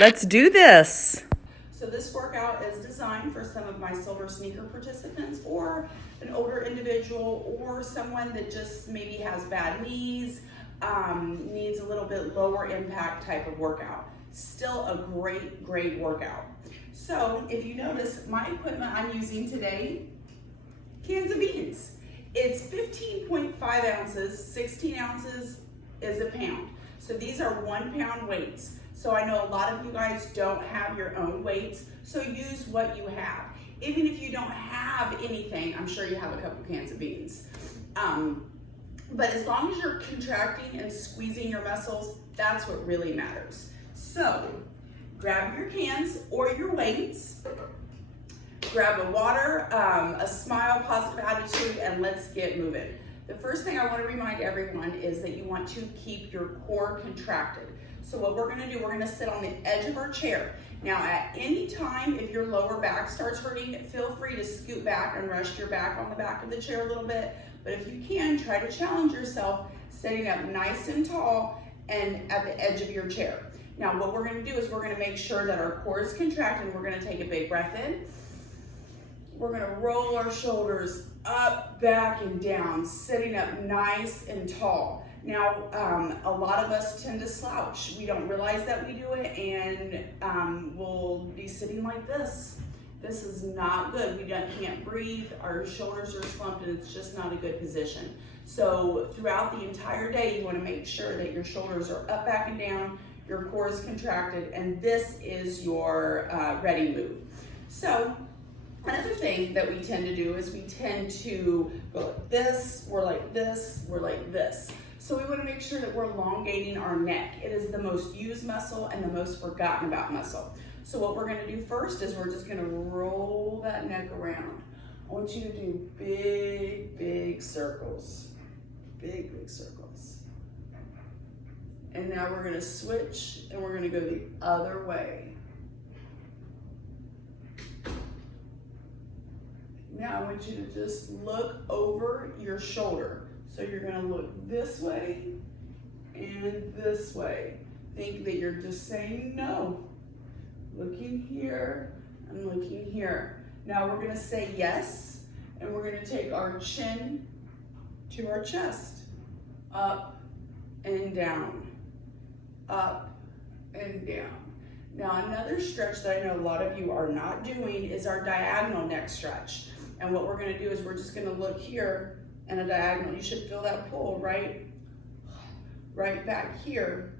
Let's do this. So this workout is designed for some of my silver sneaker participants, or an older individual, or someone that just maybe has bad knees, needs a little bit lower impact type of workout. Still a great workout. So if you notice, my equipment I'm using today, cans of beans. It's 15.5 ounces, 16 ounces is a pound. So these are 1 pound weights. So I know a lot of you guys don't have your own weights, so use what you have. Even if you don't have anything, I'm sure you have a couple cans of beans. But as long as you're contracting and squeezing your muscles, that's what really matters. So grab your cans or your weights, grab a water, a smile, positive attitude, and let's get moving. The first thing I want to remind everyone is that you want to keep your core contracted. So what we're gonna do, we're gonna sit on the edge of our chair. Now at any time, if your lower back starts hurting, feel free to scoot back and rest your back on the back of the chair a little bit. But if you can, try to challenge yourself, sitting up nice and tall and at the edge of your chair. Now what we're gonna do is we're gonna make sure that our core is contracted. We're gonna take a big breath in. We're gonna roll our shoulders up, back, and down, sitting up nice and tall. Now, a lot of us tend to slouch. We don't realize that we do it, and we'll be sitting like this. This is not good. We can't breathe. Our shoulders are slumped, and it's just not a good position. So throughout the entire day, you want to make sure that your shoulders are up, back, and down, your core is contracted, and this is your ready move. So another thing that we tend to do is we tend to go like this, we're like this, we're like this. So we want to make sure that we're elongating our neck. It is the most used muscle and the most forgotten about muscle. So what we're going to do first is we're just going to roll that neck around. I want you to do big circles. Big circles. And now we're going to switch and we're going to go the other way. Now I want you to just look over your shoulder. So you're gonna look this way and this way. Think that you're just saying no. Looking here and looking here. Now we're gonna say yes, and we're gonna take our chin to our chest. Up and down, up and down. Now another stretch that I know a lot of you are not doing is our diagonal neck stretch. And what we're gonna do is we're just gonna look here and a diagonal. You should feel that pull right back here,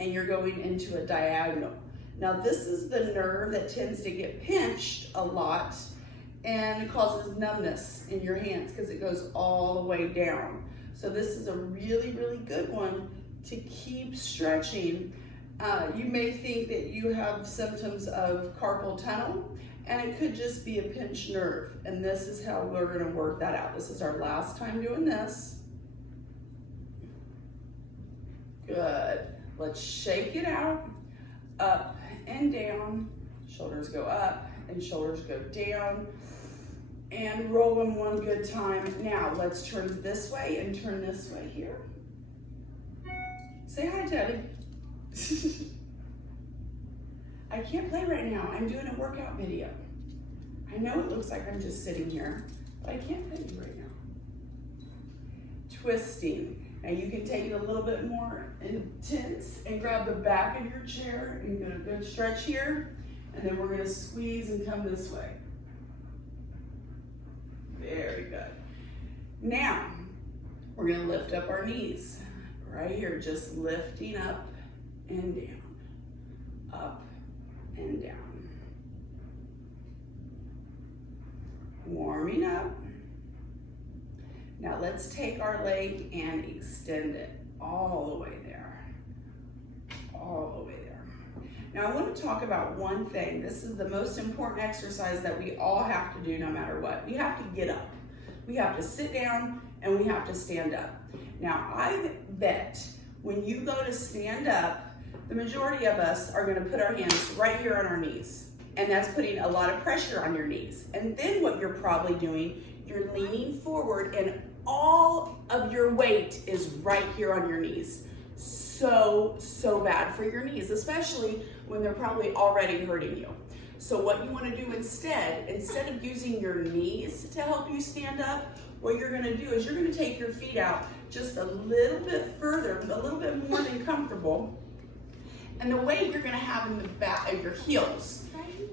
and you're going into a diagonal. Now this is the nerve that tends to get pinched a lot and it causes numbness in your hands because it goes all the way down. So this is a really good one to keep stretching. You may think that you have symptoms of carpal tunnel, and it could just be a pinched nerve. And this is how we're gonna work that out. This is our last time doing this. Good. Let's shake it out. Up and down. Shoulders go up and shoulders go down. And roll them one good time. Now let's turn this way and turn this way here. Say hi, Teddy. I can't play right now. I'm doing a workout video. I know it looks like I'm just sitting here, but I can't play you right now. Twisting. Now you can take it a little bit more intense and grab the back of your chair and get a good stretch here. And then we're gonna squeeze and come this way. Very good. Now, we're gonna lift up our knees. Right here, just lifting up and down. Up and down. Warming up. Now let's take our leg and extend it all the way there. All the way there. Now I want to talk about one thing. This is the most important exercise that we all have to do no matter what. We have to get up. We have to sit down and we have to stand up. Now I bet when you go to stand up, the majority of us are going to put our hands right here on our knees. And that's putting a lot of pressure on your knees. And then what you're probably doing, you're leaning forward and all of your weight is right here on your knees. so bad for your knees, especially when they're probably already hurting you. So what you want to do instead of using your knees to help you stand up, what you're going to do is you're going to take your feet out just a little bit further, a little bit more than comfortable, and the weight you're going to have in the back of your heels.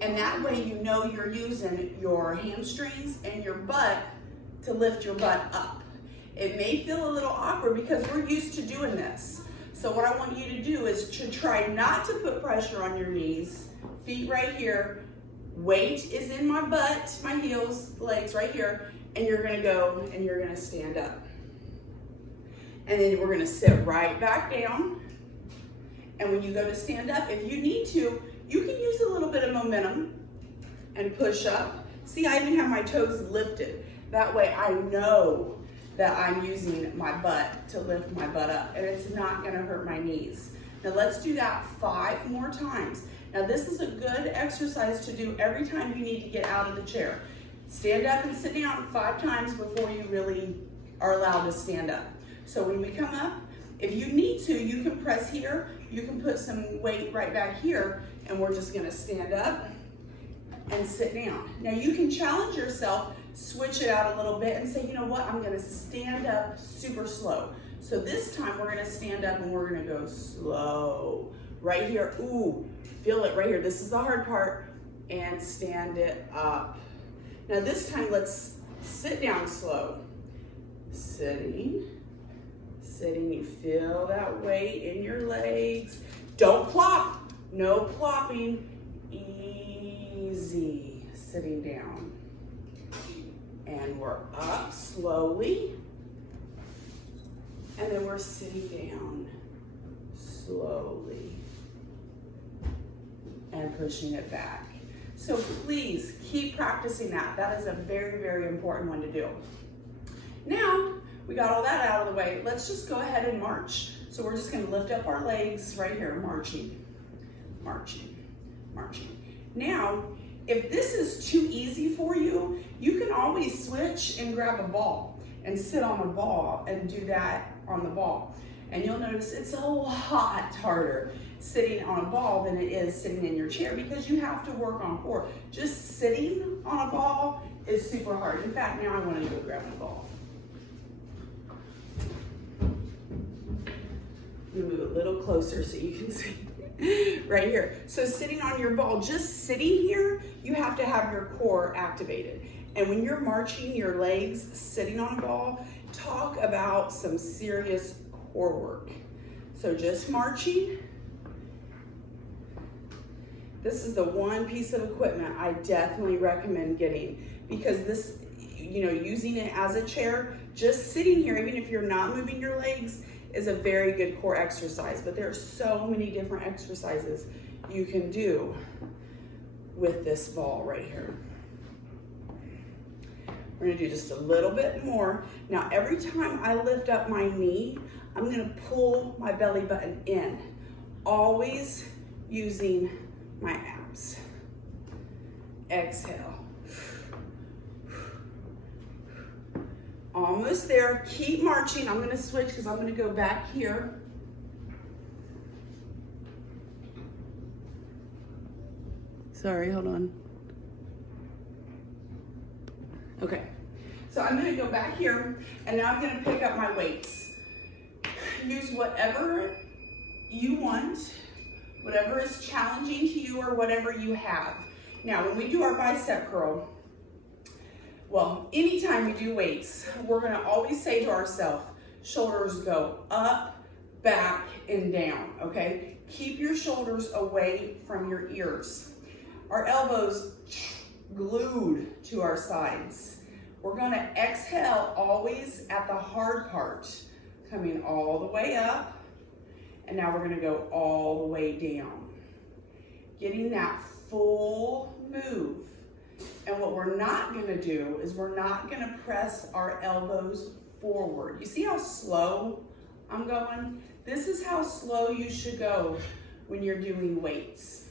And that way you know you're using your hamstrings and your butt to lift your butt up. It may feel a little awkward because we're used to doing this. So what I want you to do is to try not to put pressure on your knees. Feet right here, weight is in my butt, my heels, legs right here, and you're gonna go and you're gonna stand up. And then we're gonna sit right back down. And when you go to stand up, if you need to, you can use a little bit of momentum and push up. See, I even have my toes lifted. That way I know that I'm using my butt to lift my butt up, and it's not gonna hurt my knees. Now let's do that 5 more times. Now this is a good exercise to do every time you need to get out of the chair. Stand up and sit down 5 times before you really are allowed to stand up. So when we come up, if you need to, you can press here, you can put some weight right back here, and we're just gonna stand up and sit down. Now you can challenge yourself, switch it out a little bit and say, you know what, I'm gonna stand up super slow. So this time we're gonna stand up and we're gonna go slow. Right here, ooh, feel it right here. This is the hard part, and stand it up. Now this time let's sit down slow. Sitting, you feel that weight in your legs. Don't plop, no plopping, easy, sitting down. And we're up slowly, and then we're sitting down slowly and pushing it back. So please keep practicing that. That is a very, very important one to do. Now, we got all that out of the way. Let's just go ahead and march. So we're just gonna lift up our legs right here, marching, marching, marching. Now, if this is too easy for you, you can always switch and grab a ball and sit on a ball and do that on the ball. And you'll notice it's a lot harder sitting on a ball than it is sitting in your chair because you have to work on core. Just sitting on a ball is super hard. In fact, now I want to go grab a ball. I'm gonna move a little closer so you can see. Right here. So sitting on your ball, just sitting here, you have to have your core activated. And when you're marching your legs, sitting on a ball, talk about some serious core work. So just marching. This is the one piece of equipment I definitely recommend getting because this, using it as a chair, just sitting here, even if you're not moving your legs, is a very good core exercise, but there are so many different exercises you can do with this ball right here. We're gonna do just a little bit more. Now, every time I lift up my knee, I'm gonna pull my belly button in, always using my abs. Exhale. Almost there, keep marching. I'm gonna switch because I'm gonna go back here. Sorry, hold on. Okay, so I'm gonna go back here and now I'm gonna pick up my weights. Use whatever you want, whatever is challenging to you or whatever you have. Now, when we do our bicep curl, well, anytime we do weights, we're gonna always say to ourselves, shoulders go up, back, and down, okay? Keep your shoulders away from your ears. Our elbows glued to our sides. We're gonna exhale always at the hard part, coming all the way up, and now we're gonna go all the way down. Getting that full move. And what we're not gonna do is we're not gonna press our elbows forward. You see how slow I'm going? This is how slow you should go when you're doing weights.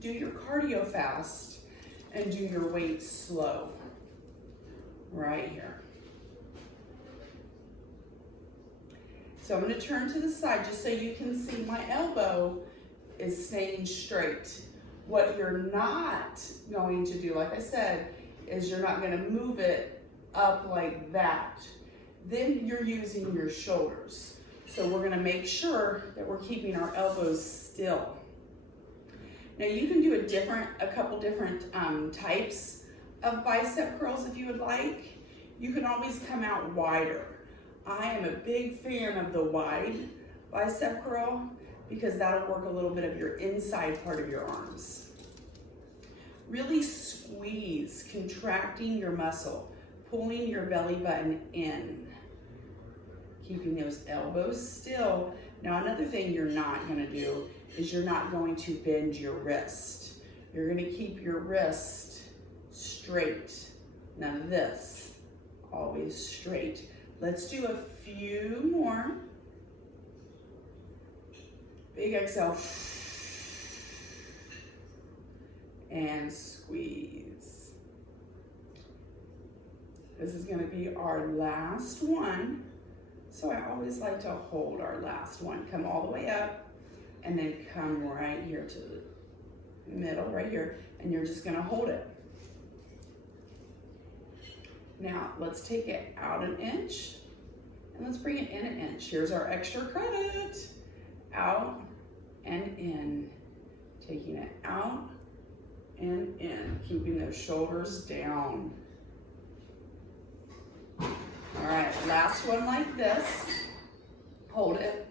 Do your cardio fast and do your weights slow. Right here. So I'm going to turn to the side just so you can see my elbow is staying straight. What you're not going to do, like I said, is you're not going to move it up like that. Then you're using your shoulders. So we're going to make sure that we're keeping our elbows still. Now you can do a couple different types of bicep curls if you would like. You can always come out wider. I am a big fan of the wide bicep curl because that'll work a little bit of your inside part of your arms. Really squeeze, contracting your muscle, pulling your belly button in, keeping those elbows still. Now another thing you're not going to do is you're not going to bend your wrist. You're going to keep your wrist straight. None of this, always straight. Let's do a few more. Big exhale. And squeeze. This is going to be our last one. So I always like to hold our last one. Come all the way up and then come right here to the middle, right here. And you're just going to hold it. Now, let's take it out an inch, and let's bring it in an inch. Here's our extra credit. Out and in. Taking it out and in. Keeping those shoulders down. All right, last one like this. Hold it.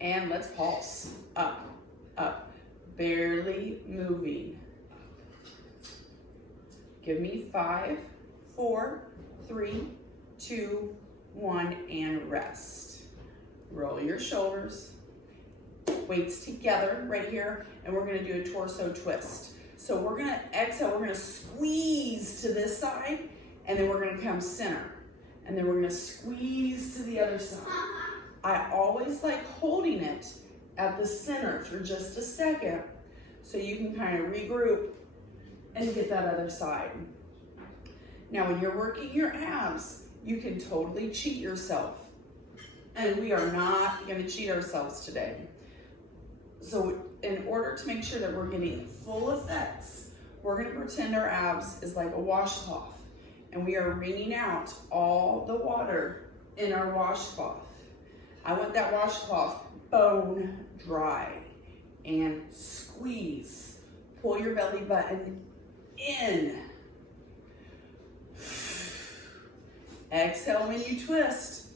And let's pulse. Up, up. Barely moving. Give me 5, 4, 3, 2, 1, and rest. Roll your shoulders, weights together right here, and we're gonna do a torso twist. So we're gonna exhale, we're gonna squeeze to this side, and then we're gonna come center. And then we're gonna squeeze to the other side. I always like holding it at the center for just a second, so you can kind of regroup and get that other side. Now, when you're working your abs, you can totally cheat yourself. And we are not going to cheat ourselves today. So in order to make sure that we're getting full effects, we're going to pretend our abs is like a washcloth. And we are wringing out all the water in our washcloth. I want that washcloth bone dry. And squeeze. Pull your belly button in. Exhale when you twist.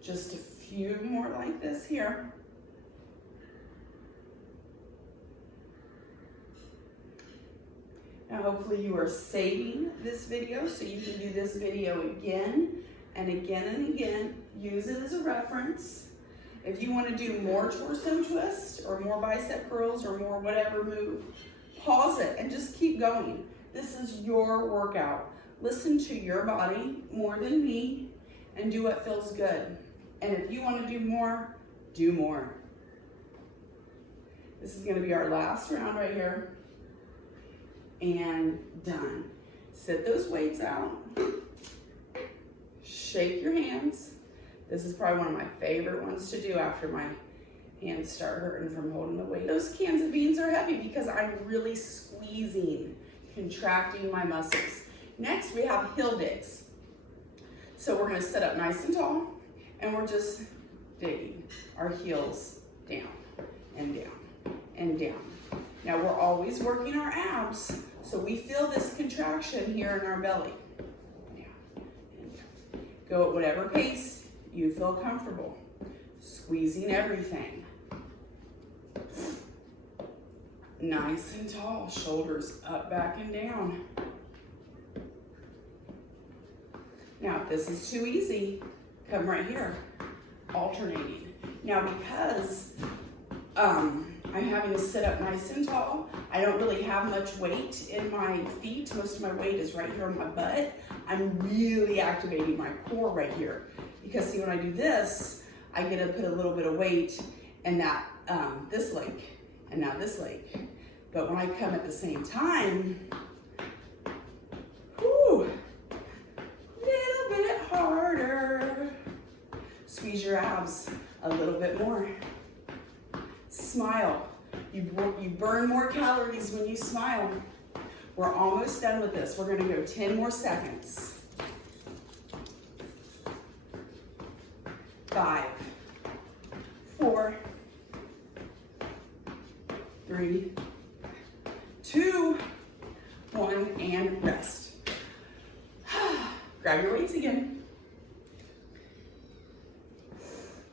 Just a few more like this here. Now hopefully you are saving this video so you can do this video again and again and again. Use it as a reference. If you want to do more torso twist or more bicep curls or more whatever move, pause it and just keep going. This is your workout. Listen to your body more than me and do what feels good. And if you want to do more, do more. This is going to be our last round right here. And done. Sit those weights out. Shake your hands. This is probably one of my favorite ones to do after my hands start hurting from holding the weight. Those cans of beans are heavy because I'm really squeezing, contracting my muscles. Next, we have heel digs. So we're going to sit up nice and tall, and we're just digging our heels down and down and down. Now we're always working our abs, so we feel this contraction here in our belly. Down and down. Go at whatever pace you feel comfortable. Squeezing everything. Nice and tall, shoulders up, back, and down. Now, if this is too easy, come right here, alternating. Now, because I'm having to sit up nice and tall, I don't really have much weight in my feet. Most of my weight is right here on my butt. I'm really activating my core right here. Because see, when I do this, I get to put a little bit of weight in that this leg and now this leg. But when I come at the same time, whew, bit more. Smile. You burn more calories when you smile. We're almost done with this. We're gonna go 10 more seconds. 5, 4, 3, 2, 1, and rest. Grab your weights again.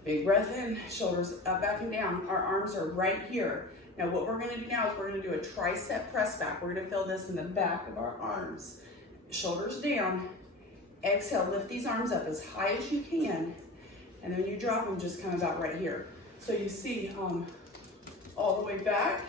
Big breath in, shoulders up, back, and down. Our arms are right here. Now what we're gonna do now is we're gonna do a tricep press back. We're gonna feel this in the back of our arms. Shoulders down. Exhale, lift these arms up as high as you can. And then when you drop them, just come about right here. So you see all the way back,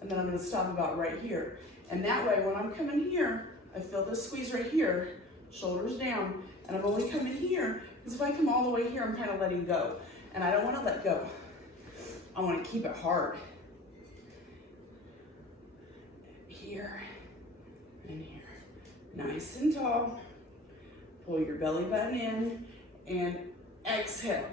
and then I'm gonna stop about right here. And that way, when I'm coming here, I feel this squeeze right here, shoulders down, and I'm only coming here, because if I come all the way here, I'm kind of letting go. And I don't wanna let go. I wanna keep it hard. Here, and here. Nice and tall. Pull your belly button in, and exhale.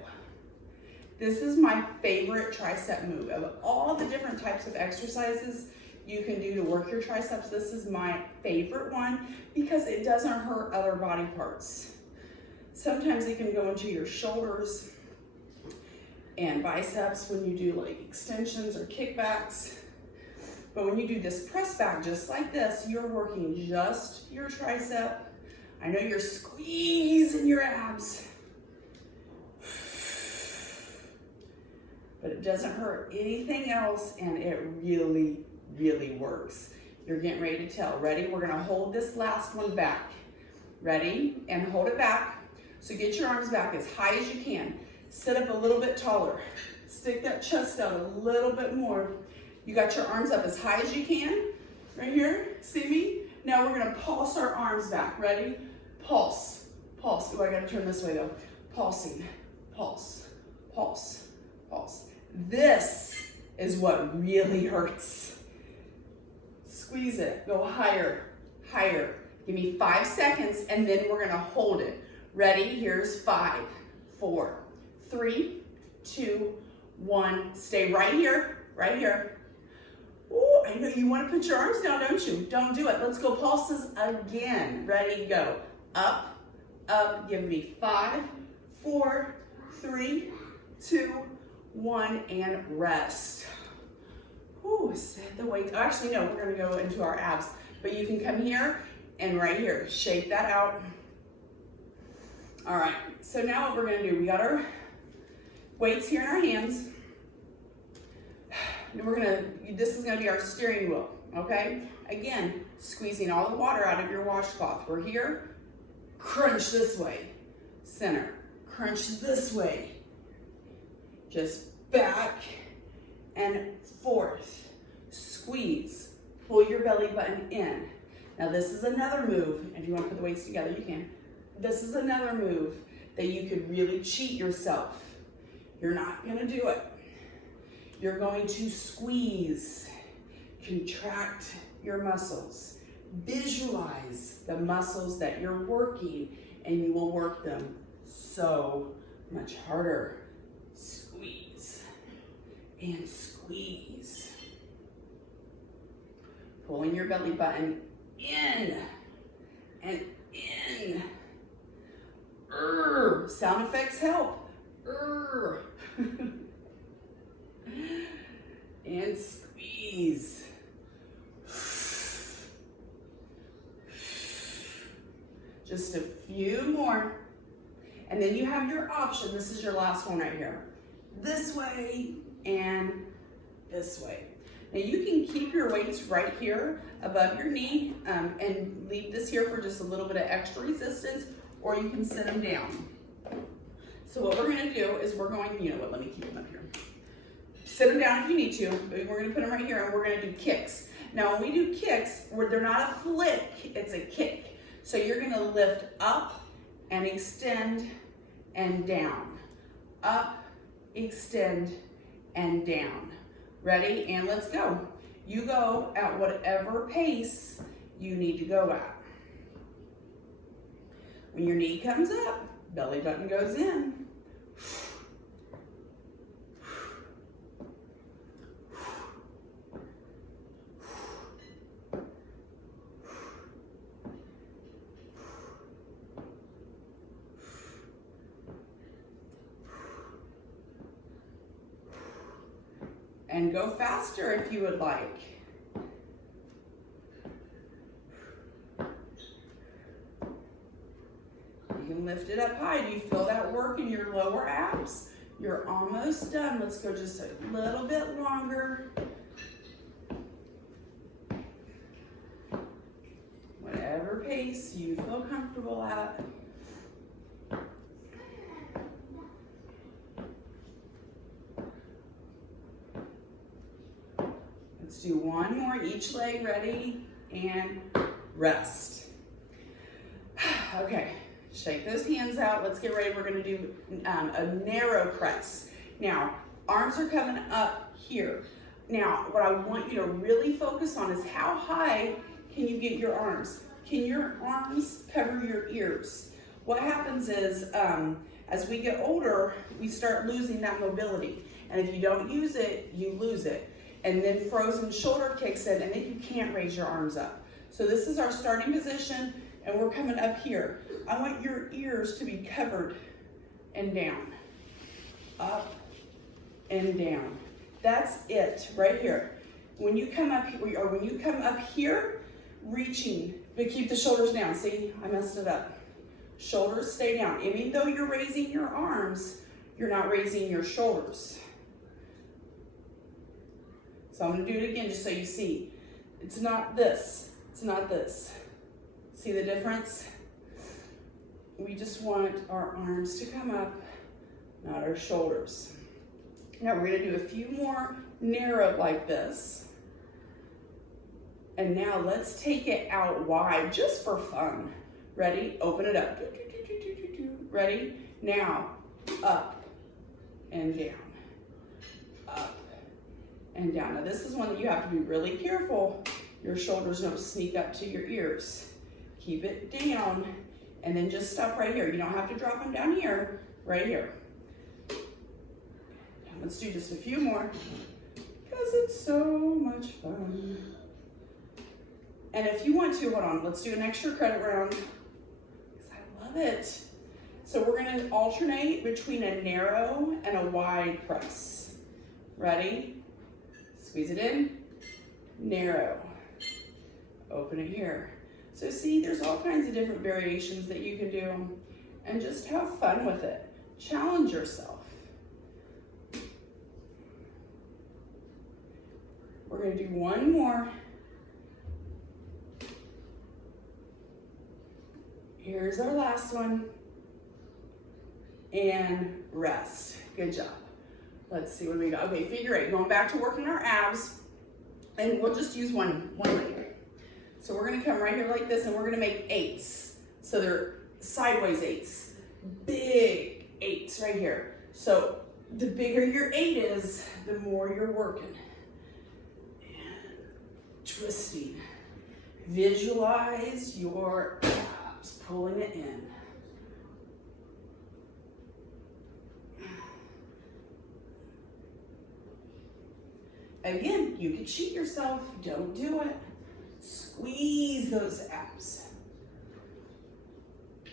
This is my favorite tricep move. Of all the different types of exercises you can do to work your triceps, this is my favorite one because it doesn't hurt other body parts. Sometimes it can go into your shoulders and biceps when you do like extensions or kickbacks. But when you do this press back just like this, you're working just your tricep. I know you're squeezing your abs, but it doesn't hurt anything else, and it really, really works. You're getting ready to tell. Ready? We're gonna hold this last one back. Ready? And hold it back. So get your arms back as high as you can. Sit up a little bit taller. Stick that chest out a little bit more. You got your arms up as high as you can. Right here, see me? Now we're gonna pulse our arms back. Ready? Pulse, pulse. Oh, I gotta turn this way though. Pulsing, pulse, pulse, pulse. This is what really hurts. Squeeze it, go higher, higher. Give me 5 seconds and then we're gonna hold it. Ready? Here's 5, 4, 3, 2, 1. Stay right here, right here. Ooh, I know you wanna put your arms down, don't you? Don't do it. Let's go pulses again. Ready, go. Up, up. Give me 5, 4, 3, 2, 1, and rest. Ooh, set the weights. Actually, no, we're gonna go into our abs. But you can come here and right here. Shake that out. All right, so now what we're gonna do, we got our weights here in our hands. And this is gonna be our steering wheel, okay? Again, squeezing all the water out of your washcloth. We're here, crunch this way, center, crunch this way. Just back and forth, squeeze, pull your belly button in. Now this is another move. If you want to put the weights together, you can. This is another move that you could really cheat yourself. You're not gonna do it. You're going to squeeze, contract your muscles. Visualize the muscles that you're working and you will work them so much harder. Squeeze and squeeze. Pulling your belly button in and in. Sound effects help. And squeeze. Just a few more. And then you have your option. This is your last one right here. This way and this way. Now you can keep your weights right here above your knee and leave this here for just a little bit of extra resistance, or you can sit them down. So what we're gonna do is we're going, you know what, let me keep them up here. Sit them down if you need to, but we're gonna put them right here and we're gonna do kicks. Now when we do kicks, they're not a flick, it's a kick. So you're gonna lift up and extend and down. Up, extend, and down. Ready? And let's go. You go at whatever pace you need to go at. When your knee comes up, belly button goes in. go faster if you would like. You can lift it up high. Do you feel that work in your lower abs? You're almost done. Let's go just a little bit longer. Whatever pace you feel comfortable at. Let's do one more, each leg. Ready, and rest. Okay, shake those hands out. Let's get ready. We're gonna do a narrow press. Now, arms are coming up here. Now, what I want you to really focus on is how high can you get your arms? Can your arms cover your ears? What happens is, as we get older, we start losing that mobility. And if you don't use it, you lose it. And then frozen shoulder kicks in, and then you can't raise your arms up. So this is our starting position, and we're coming up here. I want your ears to be covered and down, up and down. That's it right here. When you come up, or when you come up here, reaching, but keep the shoulders down. See, I messed it up. Shoulders stay down. Even though you're raising your arms, you're not raising your shoulders. So I'm gonna do it again just so you see. It's not this, it's not this. See the difference? We just want our arms to come up, not our shoulders. Now we're gonna do a few more narrow like this. And now let's take it out wide just for fun. Ready? Open it up. Ready? Now, up and down. Up and down. Now this is one that you have to be really careful. Your shoulders don't sneak up to your ears. Keep it down and then just stop right here. You don't have to drop them down here, right here. Let's do just a few more because it's so much fun. And if you want to, hold on, let's do an extra credit round because I love it. So we're gonna alternate between a narrow and a wide press. Ready? Squeeze it in, narrow, open it here. So see, there's all kinds of different variations that you can do and just have fun with it. Challenge yourself. We're gonna do one more. Here's our last one. And rest. Good job. Let's see what we got. Okay, figure eight. Going back to working our abs. And we'll just use one leg. So we're gonna come right here like this and we're gonna make eights. So they're sideways eights. Big eights right here. So the bigger your eight is, the more you're working. And twisting. Visualize your abs, pulling it in. Again, you can cheat yourself. Don't do it. Squeeze those abs.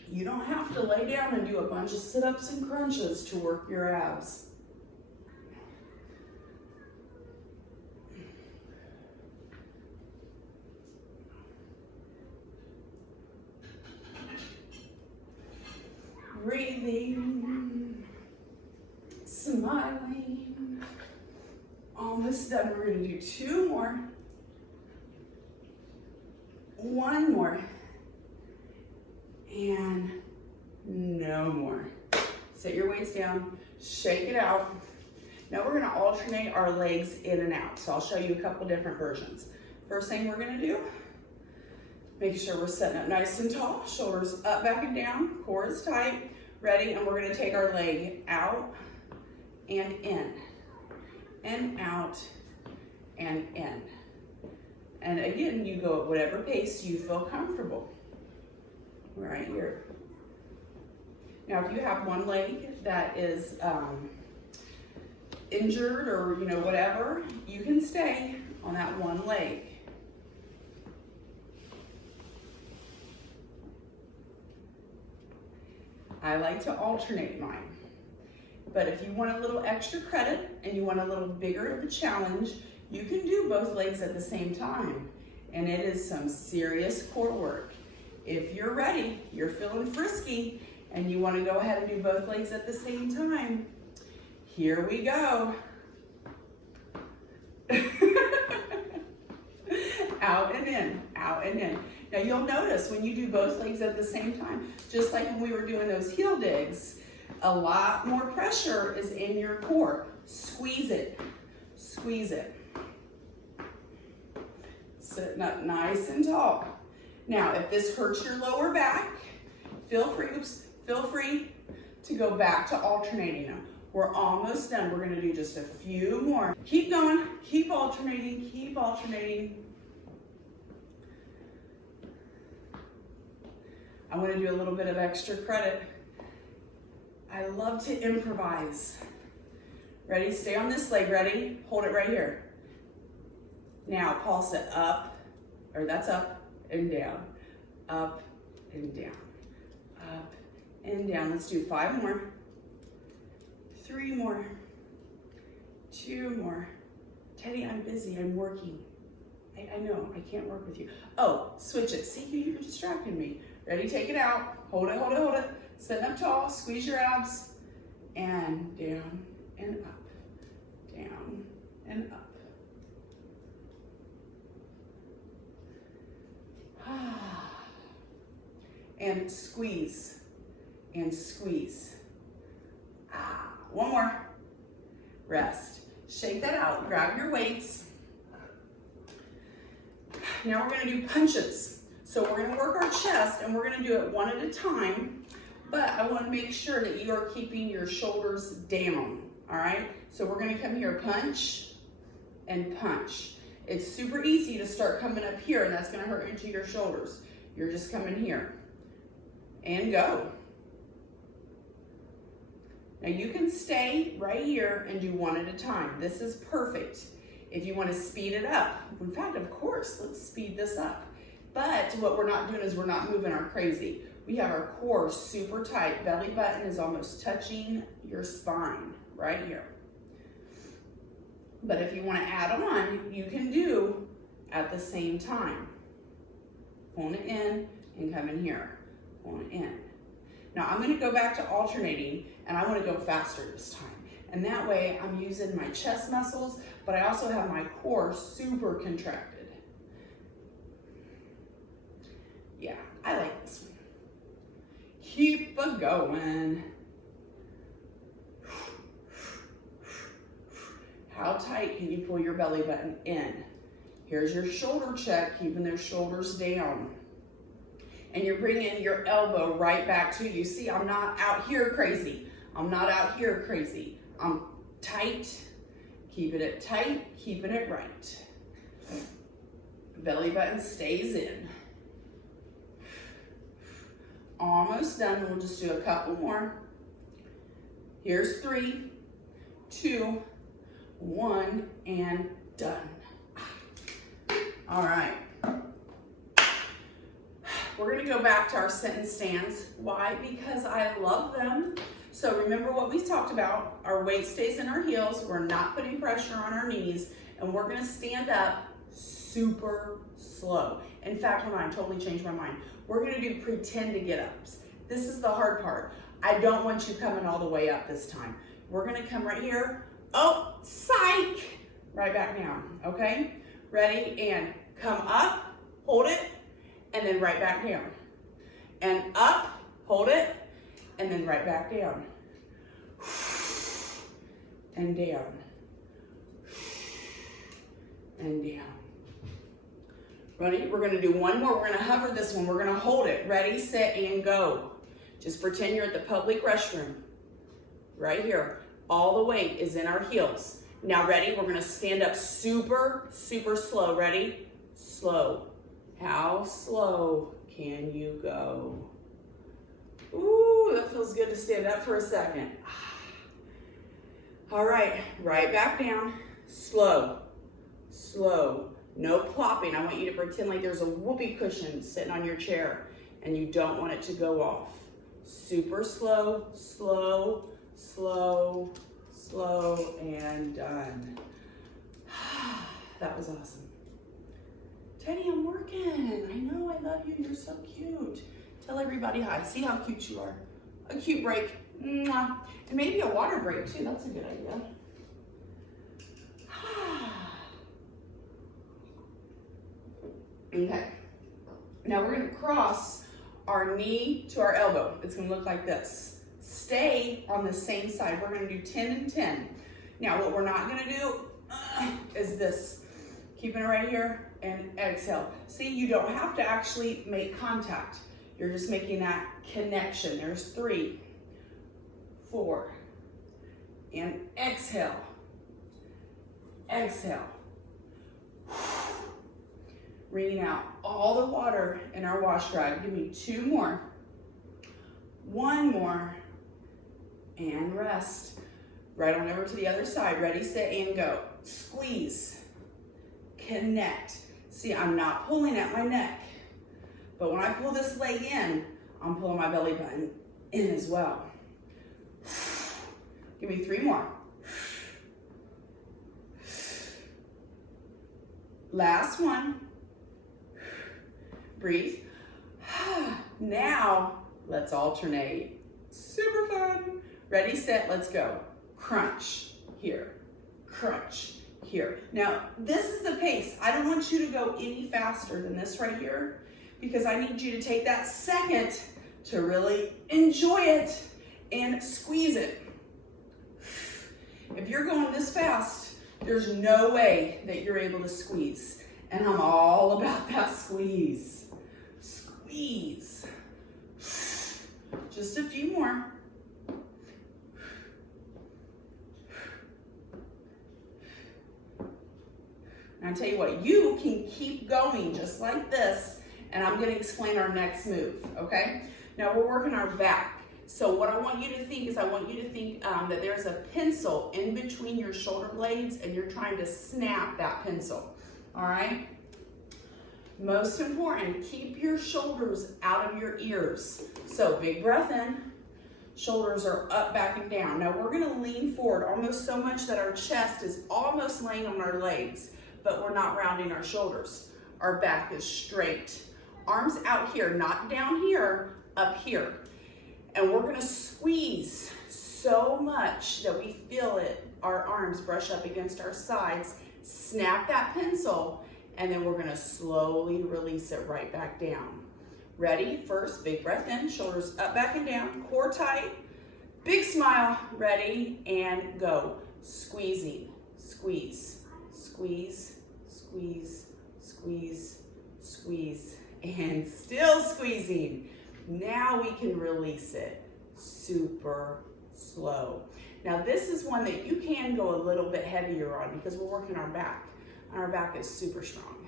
You don't have to lay down and do a bunch of sit-ups and crunches to work your abs. Breathing, smiling. Almost done. We're going to do two more. One more. And no more. Set your weights down, shake it out. Now we're going to alternate our legs in and out. So I'll show you a couple different versions. First thing we're going to do, make sure we're setting up nice and tall, shoulders up, back, and down, core is tight. Ready? And we're going to take our leg out and in, and out and in. And again, you go at whatever pace you feel comfortable. Right here. Now, if you have one leg that is injured or whatever, you can stay on that one leg. I like to alternate mine. But if you want a little extra credit and you want a little bigger of a challenge, you can do both legs at the same time. And it is some serious core work. If you're ready, you're feeling frisky, and you want to go ahead and do both legs at the same time, here we go. Out and in, out and in. Now you'll notice when you do both legs at the same time, just like when we were doing those heel digs, a lot more pressure is in your core. Squeeze it, squeeze it. Sitting up nice and tall. Now, if this hurts your lower back, feel free to go back to alternating them. We're almost done. We're gonna do just a few more. Keep going, keep alternating, keep alternating. I wanna do a little bit of extra credit. I love to improvise. Ready, stay on this leg, ready? Hold it right here. Now, pulse it up, or that's up and down, up and down, up and down. Let's do 5 more, 3 more, 2 more. Teddy, I'm busy, I'm working. I know, I can't work with you. Oh, switch it. See, you're distracting me. Ready, take it out. Hold it, hold it, hold it. Sitting up tall, squeeze your abs, and down and up, down and up. And squeeze, and squeeze. One more. Rest. Shake that out. Grab your weights. Now we're going to do punches. So we're going to work our chest, and we're going to do it one at a time, but I want to make sure that you are keeping your shoulders down, all right? So we're going to come here, punch and punch. It's super easy to start coming up here, and that's going to hurt into your shoulders. You're just coming here and go. Now you can stay right here and do one at a time. This is perfect. If you want to speed it up, in fact, of course, let's speed this up. But what we're not doing is we're not moving our crazy. We have our core super tight. Belly button is almost touching your spine right here. But if you want to add on, you can do at the same time. Pulling it in and coming here. Pulling it in. Now I'm going to go back to alternating, and I want to go faster this time. And that way I'm using my chest muscles, but I also have my core super contracted. Yeah, I like this one. Keep a going. How tight can you pull your belly button in? Here's your shoulder check, keeping those shoulders down. And you're bringing your elbow right back to you. See, I'm not out here crazy. I'm not out here crazy. I'm tight, keeping it tight, keeping it right. Belly button stays in. Almost done. We'll just do a couple more. Here's 3, 2, 1, and done. All right. We're gonna go back to our sit and stands. Why? Because I love them. So remember what we talked about. Our weight stays in our heels. We're not putting pressure on our knees, and we're gonna stand up super slow. In fact, hold on, I totally changed my mind. We're gonna do pretend to get ups. This is the hard part. I don't want you coming all the way up this time. We're gonna come right here. Oh, psych! Right back down, okay? Ready? And come up, hold it, and then right back down. And up, hold it, and then right back down. And down. And down. Ready? We're gonna do one more. We're gonna hover this one. We're gonna hold it. Ready, set, and go. Just pretend you're at the public restroom. Right here. All the weight is in our heels. Now ready? We're gonna stand up super, super slow. Ready? Slow. How slow can you go? Ooh, that feels good to stand up for a second. All right, right back down. Slow, slow. No plopping. I want you to pretend like there's a whoopee cushion sitting on your chair and you don't want it to go off. Super slow, slow, slow, slow, and done. That was awesome. Teddy, I'm working. I know, I love you. You're so cute. Tell everybody hi. See how cute you are. A cute break. Mwah. And maybe a water break too. That's a good idea. Okay. Now we're going to cross our knee to our elbow. It's going to look like this. Stay on the same side. We're going to do 10 and 10. Now what we're not going to do is this. Keeping it right here and exhale. See, you don't have to actually make contact. You're just making that connection. There's 3, 4, and exhale. Exhale. Wringing out all the water in our wash rag. Give me 2 more. 1 more. And rest. Right on over to the other side. Ready, set, and go. Squeeze. Connect. See, I'm not pulling at my neck. But when I pull this leg in, I'm pulling my belly button in as well. Give me 3 more. Last one. Breathe. Now, let's alternate. Super fun. Ready, set, let's go. Crunch here. Crunch here. Now, this is the pace. I don't want you to go any faster than this right here because I need you to take that second to really enjoy it and squeeze it. If you're going this fast, there's no way that you're able to squeeze. And I'm all about that squeeze. Squeeze. Just a few more. And I tell you what, you can keep going just like this, and I'm going to explain our next move, okay? Now we're working our back. So what I want you to think is that there's a pencil in between your shoulder blades, and you're trying to snap that pencil, all right? Most important, keep your shoulders out of your ears. So big breath in, shoulders are up, back, and down. Now we're going to lean forward almost so much that our chest is almost laying on our legs, but we're not rounding our shoulders. Our back is straight. Arms out here, not down here, up here. And we're gonna squeeze so much that we feel it, our arms brush up against our sides, snap that pencil, and then we're gonna slowly release it right back down. Ready? First, big breath in, shoulders up, back, and down, core tight, big smile, ready, and go. Squeezing, squeeze. Squeeze, squeeze, squeeze, squeeze, and still squeezing. Now we can release it super slow. Now this is one that you can go a little bit heavier on because we're working our back, and our back is super strong.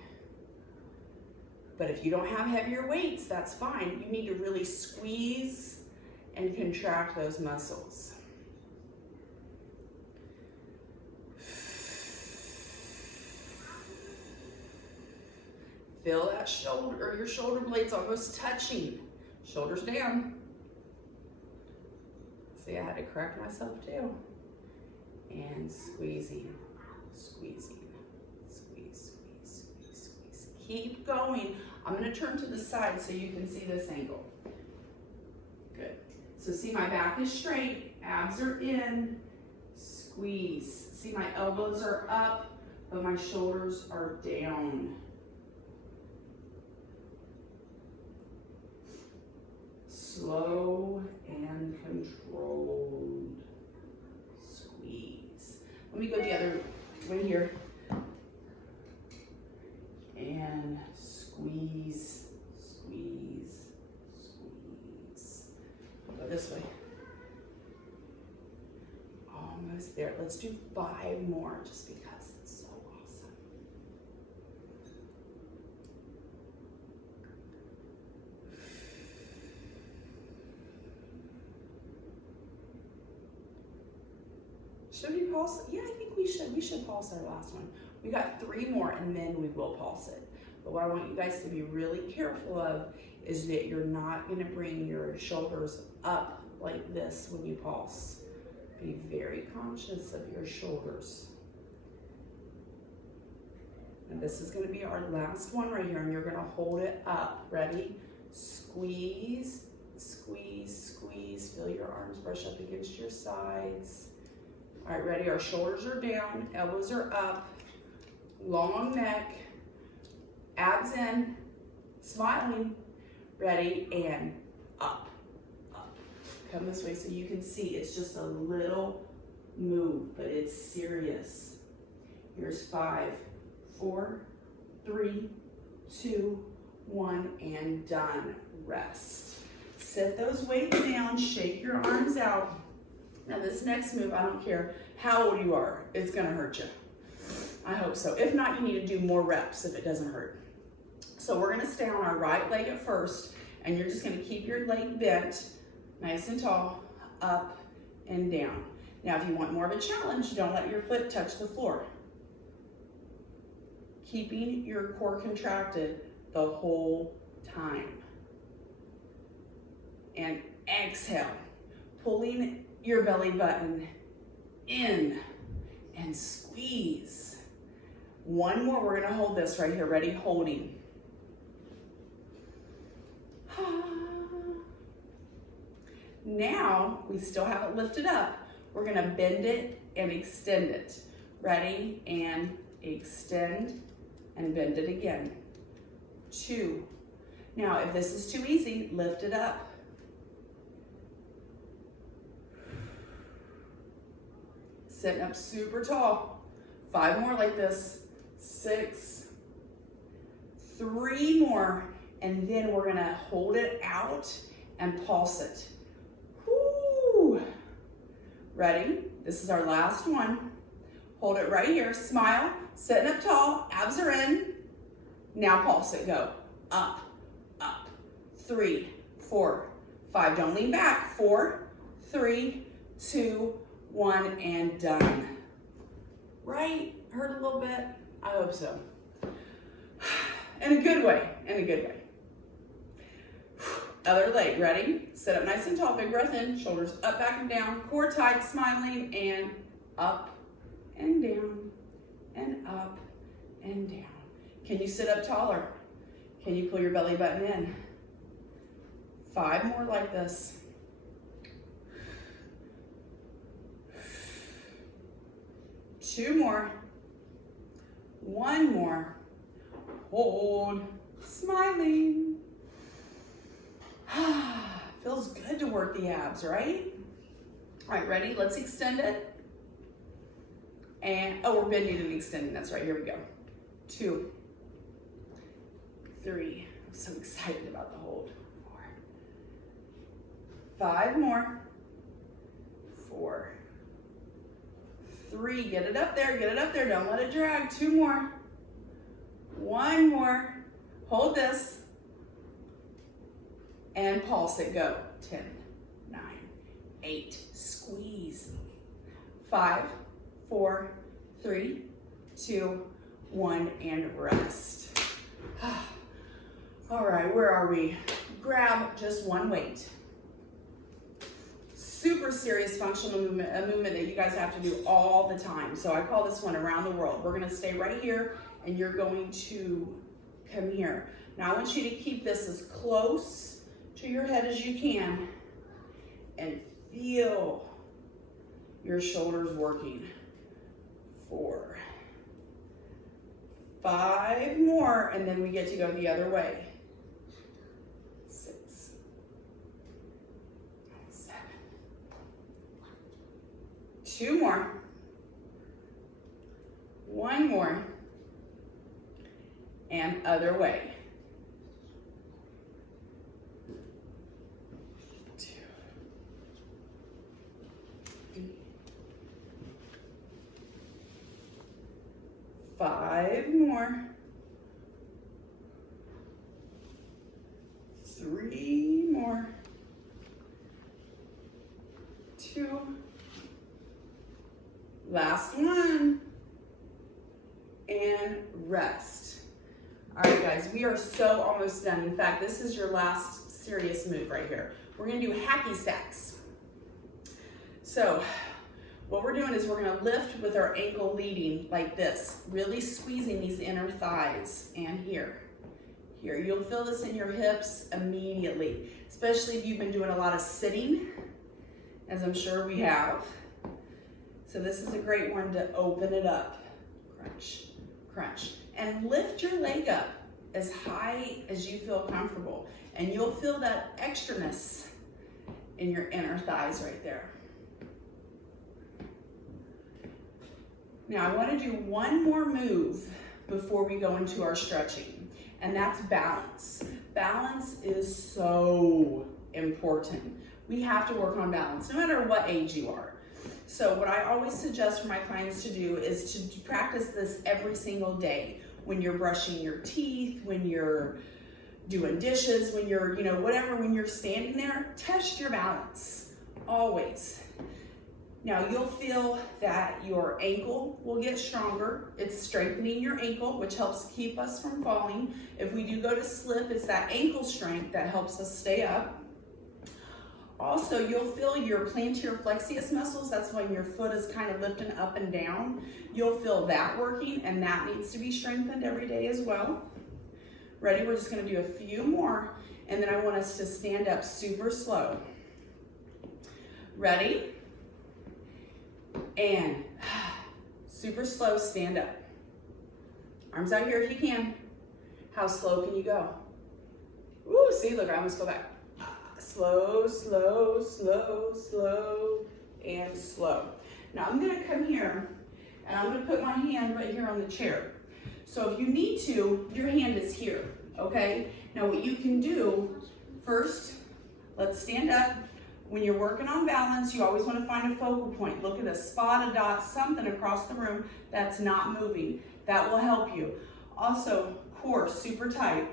But if you don't have heavier weights, that's fine. You need to really squeeze and contract those muscles. Feel that shoulder, or your shoulder blades almost touching. Shoulders down. See, I had to correct myself too. And squeezing, squeezing, squeeze, squeeze, squeeze, squeeze. Keep going. I'm going to turn to the side so you can see this angle. Good. So see, my back is straight, abs are in, squeeze. See, my elbows are up, but my shoulders are down. Slow and controlled squeeze. Let me go the other way here. And squeeze, squeeze, squeeze. I'll go this way. Almost there. Let's do 5 more just because it's so awesome. Should we pulse? Yeah, I think we should. We should pulse our last one. We got 3 more and then we will pulse it. But what I want you guys to be really careful of is that you're not going to bring your shoulders up like this when you pulse. Be very conscious of your shoulders. And this is going to be our last one right here, and you're going to hold it up. Ready? Squeeze, squeeze, squeeze. Feel your arms brush up against your sides. All right, ready? Our shoulders are down, elbows are up, long neck, abs in, smiling. Ready? And up, up. Come this way so you can see. It's just a little move, but it's serious. Here's 5, 4, 3, 2, 1, and done. Rest. Set those weights down, shake your arms out. Now this next move, I don't care how old you are, it's gonna hurt you. I hope so. If not, you need to do more reps if it doesn't hurt. So we're gonna stay on our right leg at first, and you're just gonna keep your leg bent, nice and tall, up and down. Now if you want more of a challenge, don't let your foot touch the floor. Keeping your core contracted the whole time. And exhale, pulling your belly button in and squeeze. One more, we're gonna hold this right here, ready? Holding. Now, we still have it lifted up. We're gonna bend it and extend it. Ready? And extend and bend it again. 2. Now, if this is too easy, lift it up. Sitting up super tall. 5 more like this. 6. 3 more. And then we're gonna hold it out and pulse it. Whoo. Ready? This is our last one. Hold it right here, smile, sitting up tall, abs are in. Now pulse it, go. Up, up. 3, 4, 5, don't lean back. 4, 3, 2, 1, and done. Right? Hurt a little bit? I hope so. In a good way, in a good way. Other leg, ready? Sit up nice and tall, big breath in, shoulders up, back, and down, core tight, smiling, and up and down, and up and down. Can you sit up taller? Can you pull your belly button in? 5 more like this. 2 more. 1 more. Hold, smiling. Feels good to work the abs, right? All right, ready? Let's extend it. And, oh, we're bending and extending. That's right, here we go. 2, 3. I'm so excited about the hold. 4. 5 more. 4. 3. Get it up there, get it up there. Don't let it drag. 2 more. 1 more. Hold this. And pulse it, go. 10, 9, 8, squeeze. 5, 4, 3, 2, 1, and rest. All right, where are we? Grab just one weight. Super serious functional movement, a movement that you guys have to do all the time. So I call this one around the world. We're gonna stay right here, and you're going to come here. Now I want you to keep this as close to your head as you can and feel your shoulders working. 4, 5 more, and then we get to go the other way. 6, 7, 2 more, 1 more, and other way. 2, 3, 5 more. 3 more. 2. Last one. And rest. All right, guys, we are so almost done. In fact, this is your last serious move right here. We're gonna do hacky sacks. So What we're doing is we're gonna lift with our ankle leading like this, really squeezing these inner thighs and here. Here, you'll feel this in your hips immediately, especially if you've been doing a lot of sitting, as I'm sure we have. So this is a great one to open it up. Crunch, crunch. And lift your leg up as high as you feel comfortable. And you'll feel that extraness in your inner thighs right there. Now I want to do one more move before we go into our stretching, and that's balance. Balance is so important. We have to work on balance, no matter what age you are. So what I always suggest for my clients to do is to practice this every single day. When you're brushing your teeth, when you're doing dishes, when you're, whatever, when you're standing there, test your balance, always. Now you'll feel that your ankle will get stronger. It's strengthening your ankle, which helps keep us from falling. If we do go to slip, it's that ankle strength that helps us stay up. Also, you'll feel your plantar flexius muscles. That's when your foot is kind of lifting up and down. You'll feel that working, and that needs to be strengthened every day as well. Ready? We're just gonna do a few more, and then I want us to stand up super slow. Ready? And super slow, stand up. Arms out here if you can. How slow can you go? Ooh, see, look, I almost fell back. Slow, slow, slow, slow, and slow. Now I'm gonna come here, and I'm gonna put my hand right here on the chair. So if you need to, your hand is here, okay? Now what you can do, first, let's stand up. When you're working on balance, you always want to find a focal point. Look at a spot, a dot, something across the room that's not moving. That will help you. Also, core super tight.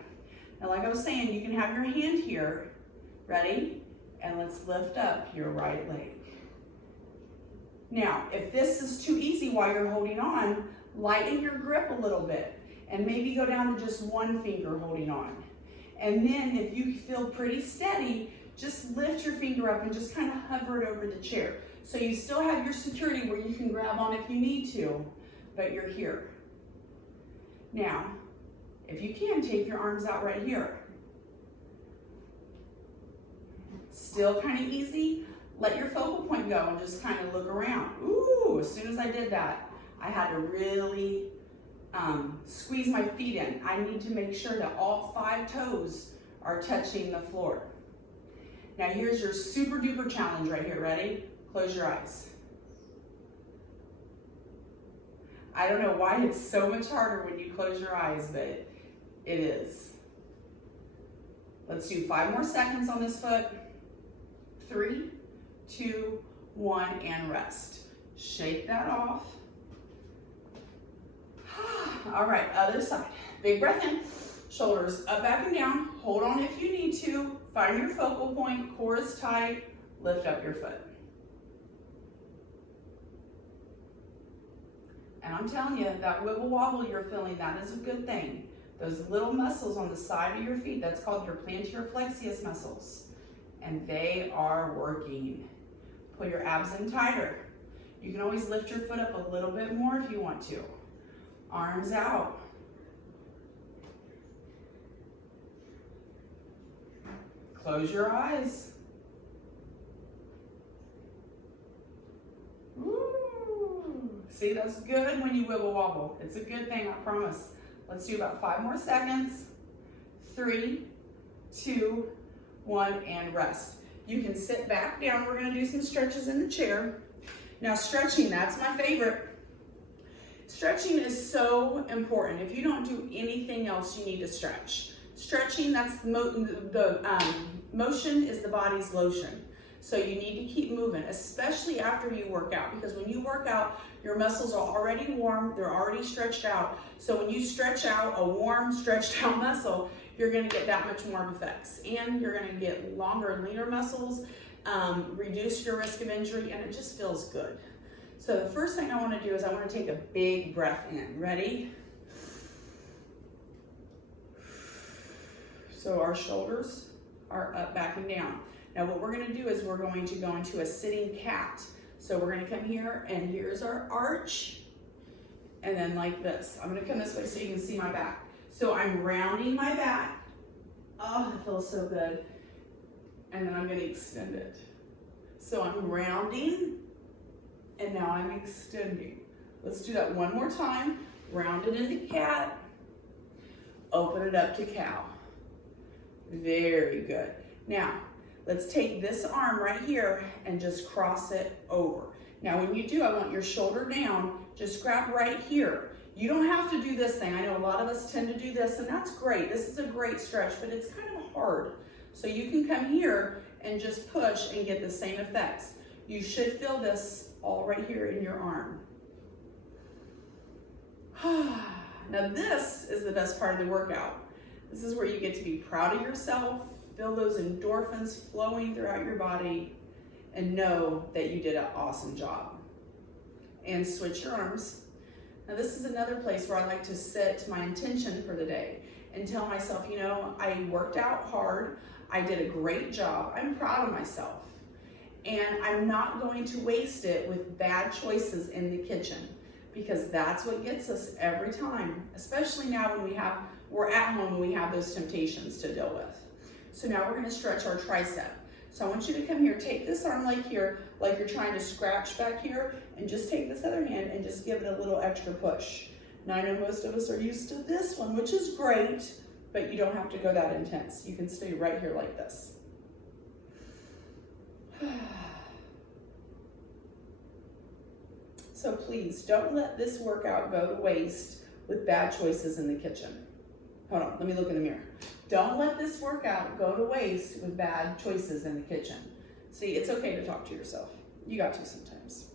Now, like I was saying, you can have your hand here. Ready? And let's lift up your right leg. Now, if this is too easy while you're holding on, lighten your grip a little bit and maybe go down to just one finger holding on. And then if you feel pretty steady, just lift your finger up and just kind of hover it over the chair. So you still have your security where you can grab on if you need to, but you're here. Now, if you can, take your arms out right here. Still kind of easy. Let your focal point go and just kind of look around. Ooh, as soon as I did that, I had to really squeeze my feet in. I need to make sure that all 5 toes are touching the floor. Now here's your super duper challenge right here. Ready? Close your eyes. I don't know why it's so much harder when you close your eyes, but it is. Let's do 5 more seconds on this foot. 3, 2, 1, and rest. Shake that off. All right, other side. Big breath in. Shoulders up, back, and down. Hold on if you need to. Find your focal point. Core is tight. Lift up your foot. And I'm telling you, that wibble wobble you're feeling, that is a good thing. Those little muscles on the side of your feet, that's called your plantar flexius muscles. And they are working. Pull your abs in tighter. You can always lift your foot up a little bit more if you want to. Arms out. Close your eyes. Woo. See, that's good when you wibble wobble. It's a good thing, I promise. Let's do about 5 more seconds. 3, 2, 1, and rest. You can sit back down. We're gonna do some stretches in the chair. Now stretching, that's my favorite. Stretching is so important. If you don't do anything else, you need to stretch. Stretching, that's the motion is the body's lotion. So you need to keep moving, especially after you work out, because when you work out, your muscles are already warm, they're already stretched out. So when you stretch out a warm, stretched out muscle, you're gonna get that much more effects. And you're gonna get longer and leaner muscles, reduce your risk of injury, and it just feels good. So the first thing I wanna do is I wanna take a big breath in. Ready? So our shoulders are up, back, and down. Now what we're gonna do is we're going to go into a sitting cat. So we're gonna come here, and here's our arch, and then like this. I'm gonna come this way so you can see my back. So I'm rounding my back. Oh, it feels so good. And then I'm gonna extend it. So I'm rounding, and now I'm extending. Let's do that one more time. Round it into cat, open it up to cow. Very good. Now, let's take this arm right here and just cross it over. Now, when you do, I want your shoulder down. Just grab right here. You don't have to do this thing. I know a lot of us tend to do this, and that's great. This is a great stretch, but it's kind of hard. So you can come here and just push and get the same effects. You should feel this all right here in your arm. Now this is the best part of the workout. This is where you get to be proud of yourself, feel those endorphins flowing throughout your body, and know that you did an awesome job. And switch your arms. Now this is another place where I like to set my intention for the day and tell myself, you know, I worked out hard, I did a great job, I'm proud of myself, and I'm not going to waste it with bad choices in the kitchen, because that's what gets us every time, especially now when we're at home and we have those temptations to deal with. So now we're gonna stretch our tricep. So I want you to come here, take this arm like here, like you're trying to scratch back here, and just take this other hand and just give it a little extra push. Now I know most of us are used to this one, which is great, but you don't have to go that intense. You can stay right here like this. So please don't let this workout go to waste with bad choices in the kitchen. Hold on, let me look in the mirror. Don't let this workout go to waste with bad choices in the kitchen. See, it's okay to talk to yourself. You got to sometimes.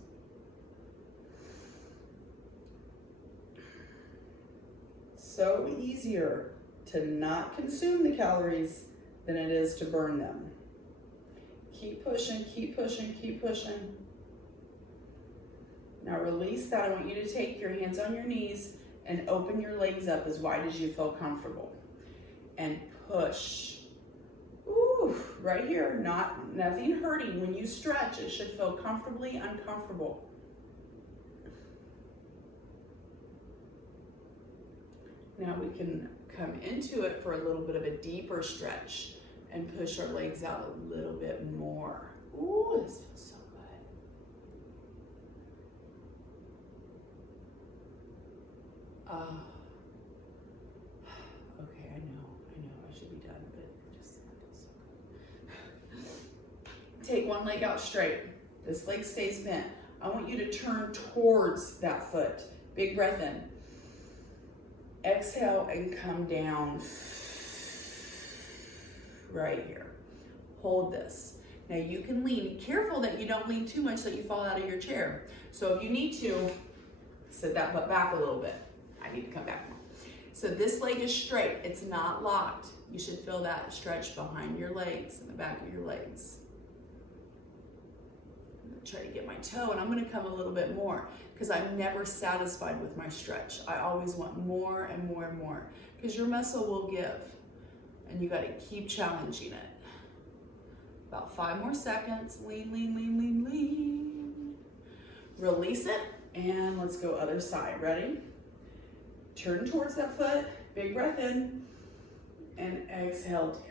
So easier to not consume the calories than it is to burn them. Keep pushing, keep pushing, keep pushing. Now release that. I want you to take your hands on your knees and open your legs up as wide as you feel comfortable. And push. Ooh, right here, nothing hurting. When you stretch, it should feel comfortably uncomfortable. Now we can come into it for a little bit of a deeper stretch and push our legs out a little bit more. Ooh, this feels so good. Okay, I know, I should be done, but it just feels so good. Take one leg out straight. This leg stays bent. I want you to turn towards that foot. Big breath in. Exhale and come down right here. Hold this. Now you can lean. Be careful that you don't lean too much that you fall out of your chair. So if you need to, sit that butt back a little bit. I need to come back more. So this leg is straight. It's not locked. You should feel that stretch behind your legs and the back of your legs. I'm gonna try to get my toe, and I'm gonna come a little bit more because I'm never satisfied with my stretch. I always want more and more and more because your muscle will give, and you gotta keep challenging it. About 5 more seconds. Lean, lean, lean, lean, lean. Release it, and let's go other side. Ready? Turn towards that foot, big breath in, and exhale down.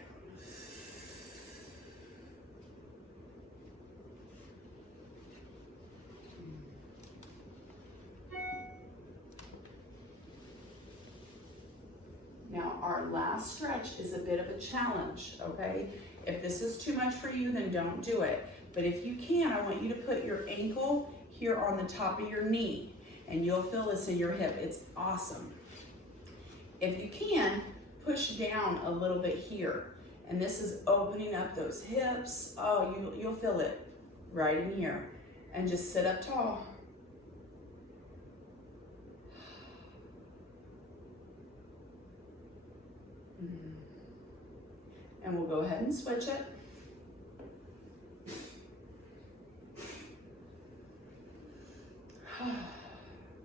Now our last stretch is a bit of a challenge, okay? If this is too much for you, then don't do it. But if you can, I want you to put your ankle here on the top of your knee, and you'll feel this in your hip. It's awesome. If you can, push down a little bit here. And this is opening up those hips. Oh, you'll feel it right in here. And just sit up tall. And we'll go ahead and switch it.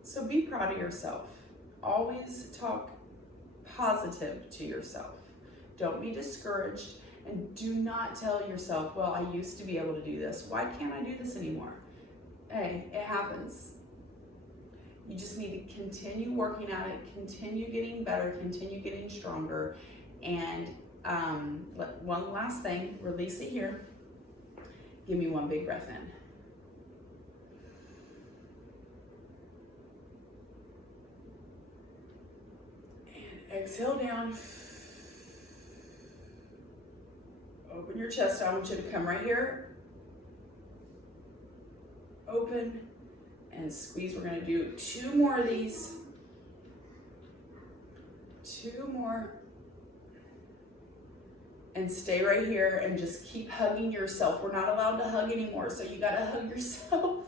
So be proud of yourself. Always talk positive to yourself. Don't be discouraged, and do not tell yourself, well, I used to be able to do this. Why can't I do this anymore? Hey, it happens. You just need to continue working at it, continue getting better, continue getting stronger. And one last thing, release it here. Give me one big breath in. And exhale down. Open your chest. I want you to come right here. Open and squeeze. We're going to do 2 more of these. 2 more. And stay right here and just keep hugging yourself. We're not allowed to hug anymore, so you got to hug yourself.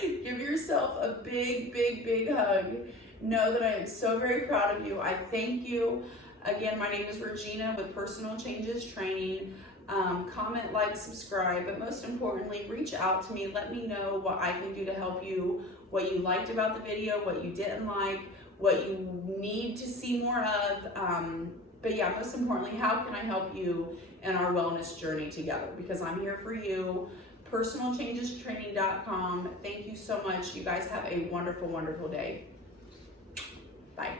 Give yourself a big, big, big hug. Know that I am so very proud of you. I thank you. Again, my name is Regina with Personal Changes Training. Comment, like, subscribe, but most importantly, reach out to me. Let me know what I can do to help you, what you liked about the video, what you didn't like, what you need to see more of. But yeah, most importantly, how can I help you in our wellness journey together? Because I'm here for you. PersonalChangesTraining.com. Thank you so much. You guys have a wonderful, wonderful day. Bye.